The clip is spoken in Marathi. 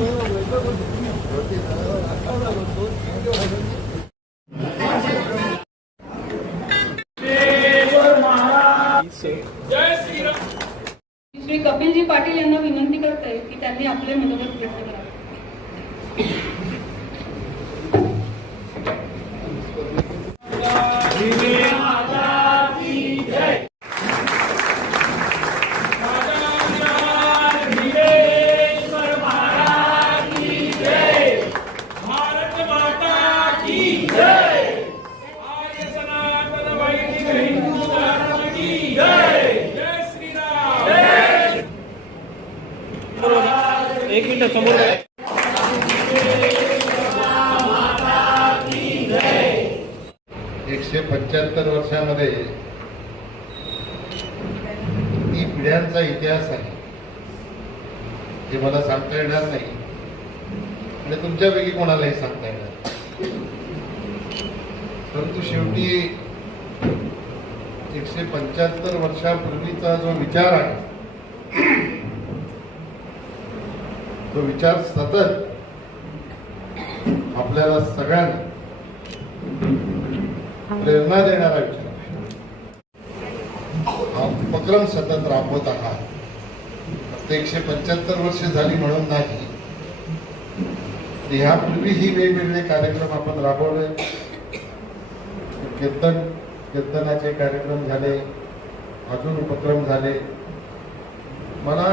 श्री कपिलजी पाटील यांना विनंती करते की त्यांनी आपले मनोगत व्यक्त करावे. एक मिनिट समोर 175 वर्षामध्ये किती पिढ्यांचा इतिहास आहे हे मला सांगता येणार नाही आणि तुमच्यापैकी कोणालाही सांगता येणार. परंतु शेवटी 175 वर्षापूर्वीचा जो विचार आहे तो विचार सतत आपल्याला सगळ्यांना प्रेरणा देणारा विचार आहे. हा उपक्रम सतत राबवत आहात. फक्त 175 वर्ष झाली म्हणून नाही, ह्यापूर्वीही वेगवेगळे कार्यक्रम आपण राबवले. कीर्तनाचे कार्यक्रम झाले, अजून उपक्रम झाले. मला